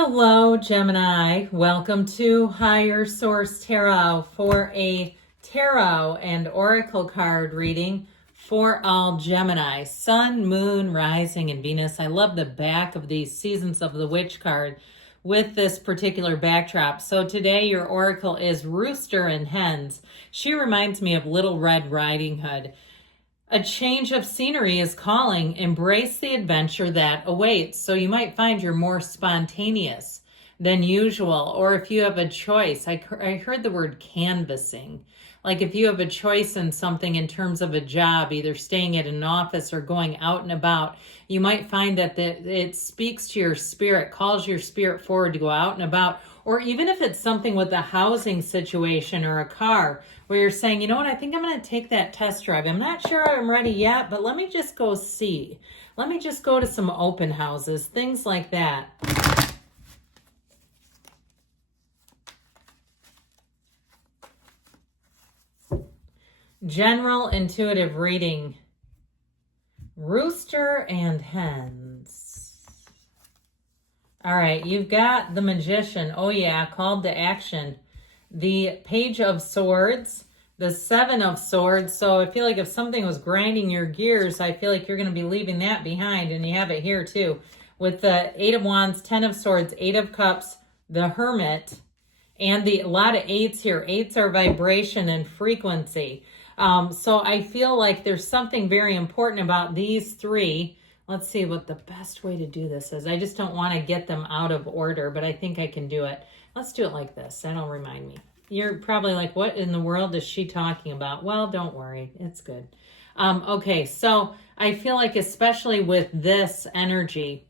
Hello, Gemini. Welcome to Higher Source Tarot for a tarot and oracle card reading for all Gemini. Sun, Moon, Rising, and Venus. I love the back of these Seasons of the Witch card with this particular backdrop. So today your oracle is Rooster and Hens. She reminds me of Little Red Riding Hood. A change of scenery is calling. Embrace the adventure that awaits. So you might find you're more spontaneous than usual. Or if you have a choice, I heard the word canvassing. Like if you have a choice in something in terms of a job, either staying at an office or going out and about, you might find that it speaks to your spirit, calls your spirit forward to go out and about. Or even if it's something with a housing situation or a car where you're saying, you know what, I think I'm going to take that test drive. I'm not sure I'm ready yet, but let me just go see. Let me just go to some open houses, things like that. General intuitive reading. Rooster and Hens. All right, you've got the Magician. Oh yeah, called to action. The Page of Swords, the Seven of Swords. So I feel like if something was grinding your gears, I feel like you're going to be leaving that behind. And you have it here too. With the Eight of Wands, Ten of Swords, Eight of Cups, the Hermit, and a lot of eights here. Eights are vibration and frequency. So I feel like there's something very important about these three. Let's see what the best way to do this is. I just don't want to get them out of order, but I think I can do it. Let's do it like this. That'll remind me. You're probably like, what in the world is she talking about? Well, don't worry. It's good. Okay, so I feel like especially with this energy,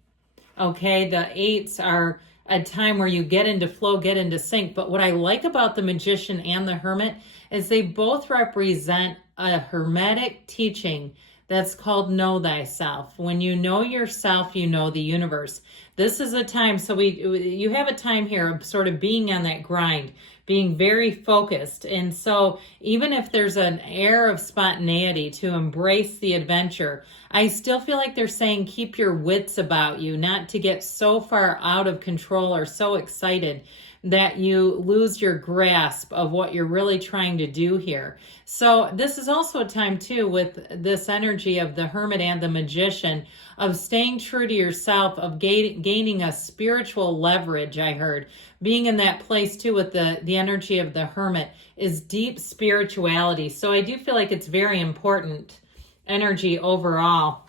okay, the eights are a time where you get into flow, get into sync. But what I like about the Magician and the Hermit is they both represent a hermetic teaching that's called know thyself. When you know yourself, you know the universe. This is a time, so you have a time here of sort of being on that grind, being very focused. And so even if there's an air of spontaneity to embrace the adventure, I still feel like they're saying keep your wits about you, not to get so far out of control or so excited that you lose your grasp of what you're really trying to do here. So this is also a time too with this energy of the Hermit and the Magician of staying true to yourself, of gaining a spiritual leverage. I heard being in that place too with the energy of the Hermit is deep spirituality. So I do feel like it's very important energy overall.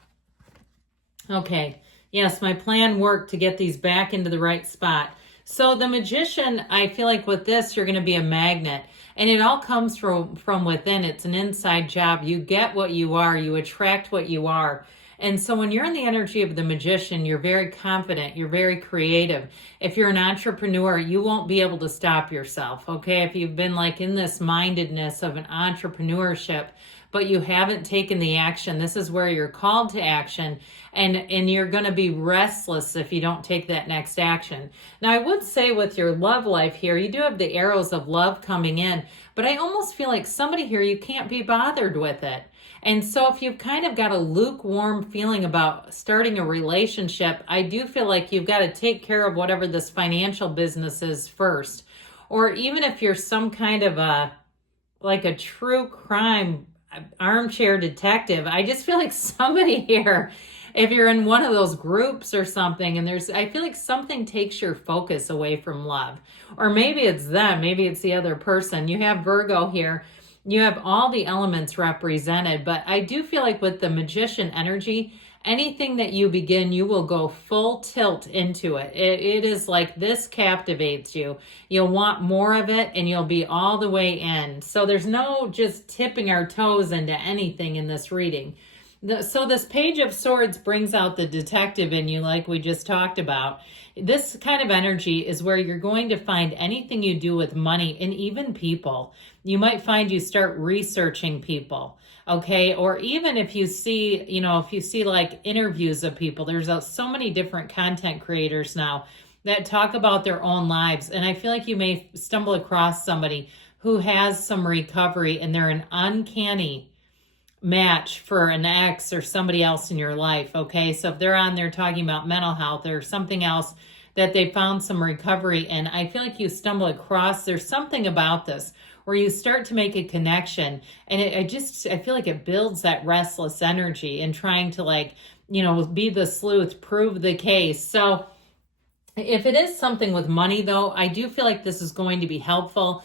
Okay. Yes, my plan worked to get these back into the right spot. So the Magician, I feel like with this, you're going to be a magnet. And it all comes from within. It's an inside job. You get what you are. You attract what you are. And so when you're in the energy of the Magician, you're very confident. You're very creative. If you're an entrepreneur, you won't be able to stop yourself, okay? If you've been like in this mindedness of an entrepreneurship, but you haven't taken the action, this is where you're called to action, and you're going to be restless if you don't take that next action. Now, I would say with your love life here, you do have the arrows of love coming in, but I almost feel like somebody here, you can't be bothered with it. And so if you've kind of got a lukewarm feeling about starting a relationship, I do feel like you've got to take care of whatever this financial business is first. Or even if you're some kind of a true crime armchair detective, I just feel like somebody here, if you're in one of those groups or something, and I feel like something takes your focus away from love. Or maybe it's them, maybe it's the other person. You have Virgo here. You have all the elements represented, but I do feel like with the Magician energy, anything that you begin, you will go full tilt into it. It is like this captivates you. You'll want more of it, and you'll be all the way in. So there's no just tipping our toes into anything in this reading. So this Page of Swords brings out the detective in you, like we just talked about. This kind of energy is where you're going to find anything you do with money and even people. You might find you start researching people, okay? Or even if you see, like interviews of people, there's so many different content creators now that talk about their own lives. And I feel like you may stumble across somebody who has some recovery and they're an uncanny match for an ex or somebody else in your life, okay? So if they're on there talking about mental health or something else that they found some recovery in, I feel like you stumble across, there's something about this where you start to make a connection, and I feel like it builds that restless energy and trying to, like, you know, be the sleuth, prove the case. So if it is something with money, though, I do feel like this is going to be helpful,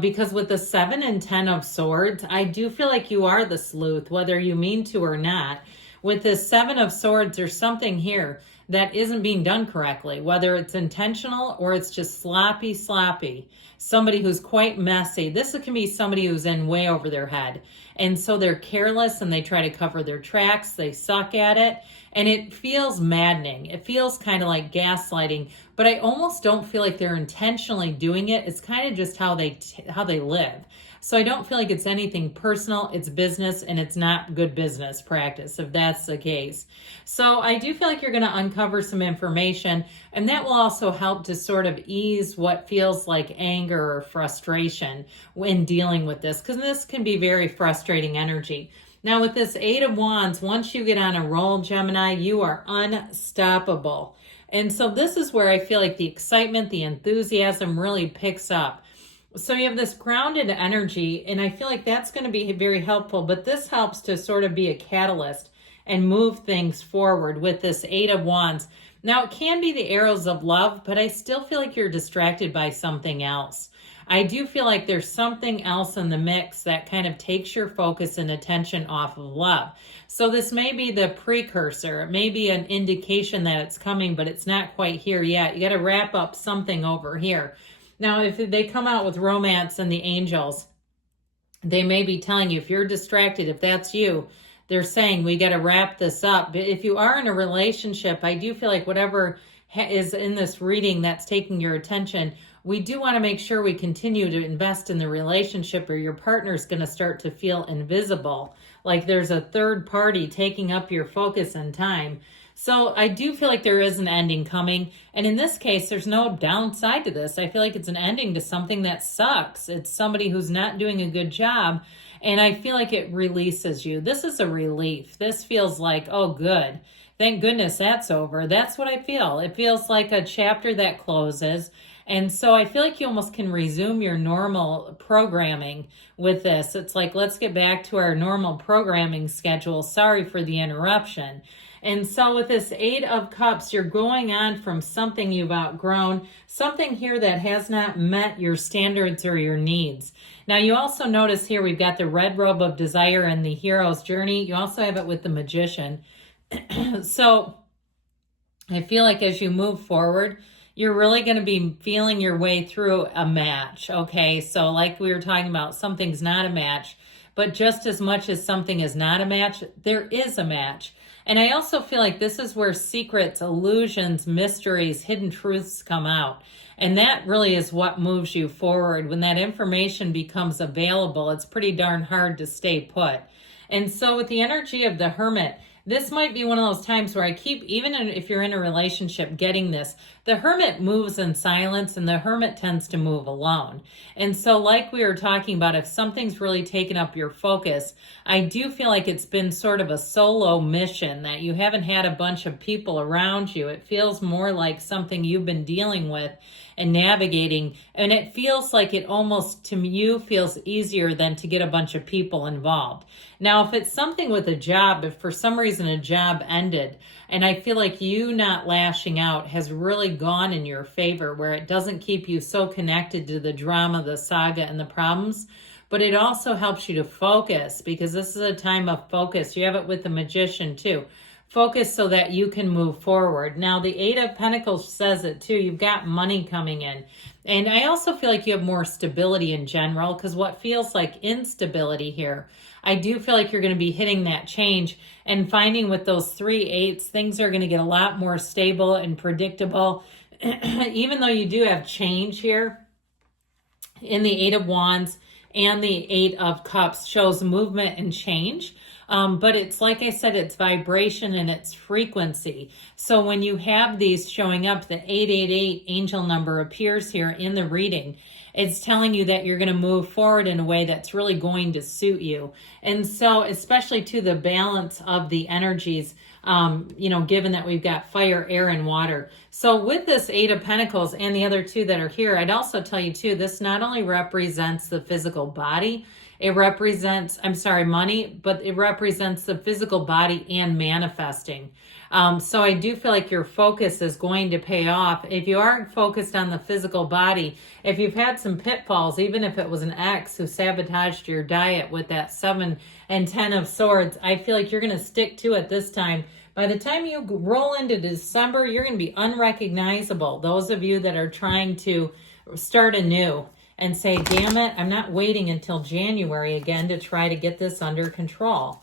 because with the 7 and 10 of swords, I do feel like you are the sleuth, whether you mean to or not. With this 7 of swords, there's something here that isn't being done correctly, whether it's intentional or it's just sloppy. Somebody who's quite messy. This can be somebody who's in way over their head. And so they're careless and they try to cover their tracks. They suck at it. And it feels maddening. It feels kind of like gaslighting, but I almost don't feel like they're intentionally doing it. It's kind of just how they live. So I don't feel like it's anything personal. It's business, and it's not good business practice if that's the case. So I do feel like you're going to uncover some information, and that will also help to sort of ease what feels like anger or frustration when dealing with this, because this can be very frustrating energy. Now with this 8 of Wands, once you get on a roll, Gemini, you are unstoppable. And so this is where I feel like the excitement, the enthusiasm really picks up. So you have this grounded energy, and I feel like that's going to be very helpful, but this helps to sort of be a catalyst and move things forward with this 8 of Wands. Now, it can be the arrows of love, but I still feel like you're distracted by something else. I do feel like there's something else in the mix that kind of takes your focus and attention off of love. So this may be the precursor. It may be an indication that it's coming, but it's not quite here yet. You got to wrap up something over here. Now, if they come out with romance and the angels, they may be telling you, if you're distracted, if that's you, they're saying, we got to wrap this up. But if you are in a relationship, I do feel like whatever is in this reading that's taking your attention, we do want to make sure we continue to invest in the relationship, or your partner's going to start to feel invisible, like there's a third party taking up your focus and time. So I do feel like there is an ending coming. And in this case, there's no downside to this. I feel like it's an ending to something that sucks. It's somebody who's not doing a good job. And I feel like it releases you. This is a relief. This feels like, oh, good. Thank goodness that's over. That's what I feel. It feels like a chapter that closes. And so I feel like you almost can resume your normal programming with this. It's like, let's get back to our normal programming schedule. Sorry for the interruption. And so with this 8 of Cups, you're going on from something you've outgrown, something here that has not met your standards or your needs. Now, you also notice here we've got the red robe of desire and the hero's journey. You also have it with the magician. So I feel like as you move forward, you're really going to be feeling your way through a match, okay? So like we were talking about, something's not a match, but just as much as something is not a match, there is a match. And I also feel like this is where secrets, illusions, mysteries, hidden truths come out. And that really is what moves you forward. When that information becomes available, it's pretty darn hard to stay put. And so with the energy of the Hermit, this might be one of those times where I keep, even if you're in a relationship, getting this. The Hermit moves in silence, and the Hermit tends to move alone. And so like we were talking about, if something's really taken up your focus, I do feel like it's been sort of a solo mission, that you haven't had a bunch of people around you. It feels more like something you've been dealing with and navigating. And it feels like it almost, to you, feels easier than to get a bunch of people involved. Now, if it's something with a job, if for some reason a job ended, and I feel like you not lashing out has really gone in your favor, where it doesn't keep you so connected to the drama, the saga, and the problems, but it also helps you to focus, because this is a time of focus. You have it with the magician too. Focus so that you can move forward. Now, the 8 of Pentacles says it too. You've got money coming in. And I also feel like you have more stability in general, because what feels like instability here, I do feel like you're going to be hitting that change and finding with those 3 8s, things are going to get a lot more stable and predictable. Even though you do have change here in the 8 of Wands, and the 8 of Cups shows movement and change. But it's, like I said, it's vibration and it's frequency. So when you have these showing up, the 888 angel number appears here in the reading. It's telling you that you're going to move forward in a way that's really going to suit you. And so, especially to the balance of the energies, given that we've got fire, air, and water. So with this Eight of Pentacles and the other two that are here, I'd also tell you too, this not only represents the physical body, it represents, money, but it represents the physical body and manifesting. So I do feel like your focus is going to pay off. If you aren't focused on the physical body, if you've had some pitfalls, even if it was an ex who sabotaged your diet with that 7 and 10 of Swords, I feel like you're going to stick to it this time. By the time you roll into December, you're going to be unrecognizable. Those of you that are trying to start anew and say, damn it, I'm not waiting until January again to try to get this under control.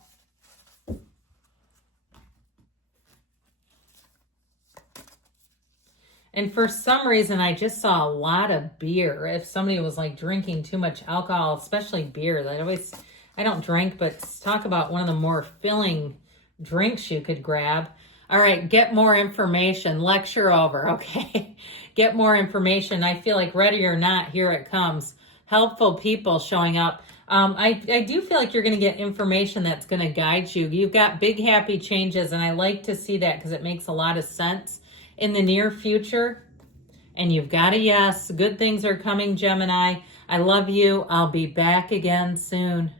And for some reason, I just saw a lot of beer. If somebody was like drinking too much alcohol, especially beer, I don't drink, but talk about one of the more filling drinks you could grab. All right, get more information. Lecture over, okay? Get more information. I feel like ready or not, here it comes. Helpful people showing up. I do feel like you're going to get information that's going to guide you. You've got big, happy changes, and I like to see that because it makes a lot of sense in the near future. And you've got a yes. Good things are coming, Gemini. I love you. I'll be back again soon.